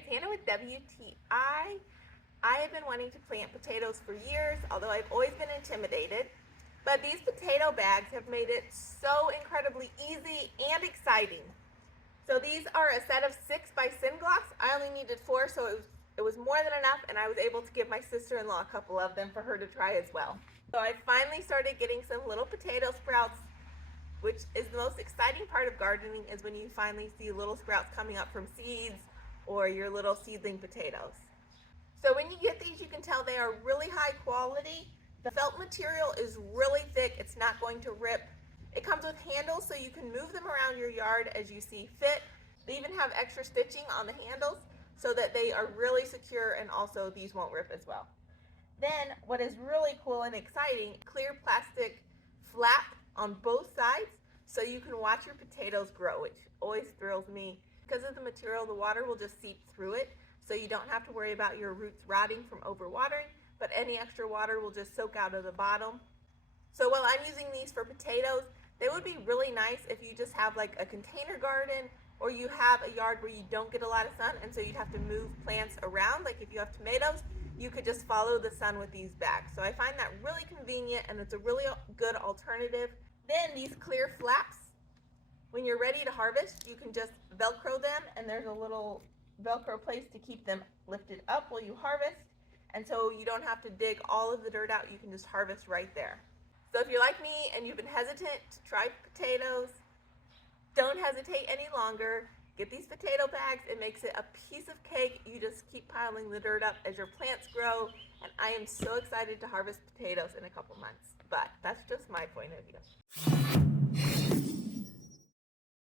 it's Hannah with WTI. I have been wanting to plant potatoes for years, although I've always been intimidated. But these potato bags have made it so incredibly easy and exciting. So these are a set of 6 by SCENGCLOS. I only needed 4, so it was more than enough, and I was able to give my sister-in-law a couple of them for her to try as well. So I finally started getting some little potato sprouts, which is the most exciting part of gardening, is when you finally see little sprouts coming up from seeds or your little seedling potatoes. So when you get these, you can tell they are really high quality. The felt material is really thick. It's not going to rip. It comes with handles so you can move them around your yard as you see fit. They even have extra stitching on the handles so that they are really secure, and also these won't rip as well. Then what is really cool and exciting, clear plastic flap on both sides so you can watch your potatoes grow, which always thrills me. Because of the material, the water will just seep through it, so you don't have to worry about your roots rotting from overwatering, but any extra water will just soak out of the bottom. So while I'm using these for potatoes, they would be really nice if you just have like a container garden, or you have a yard where you don't get a lot of sun and so you'd have to move plants around. Like if you have tomatoes, you could just follow the sun with these bags. So I find that really convenient, and it's a really good alternative. Then these clear flaps, when you're ready to harvest, you can just Velcro them, and there's a little Velcro place to keep them lifted up while you harvest. And so you don't have to dig all of the dirt out, you can just harvest right there. So if you're like me and you've been hesitant to try potatoes, don't hesitate any longer. Get these potato bags. It makes it a piece of cake. You just keep piling the dirt up as your plants grow, and I am so excited to harvest potatoes in a couple months. But that's just my point of view.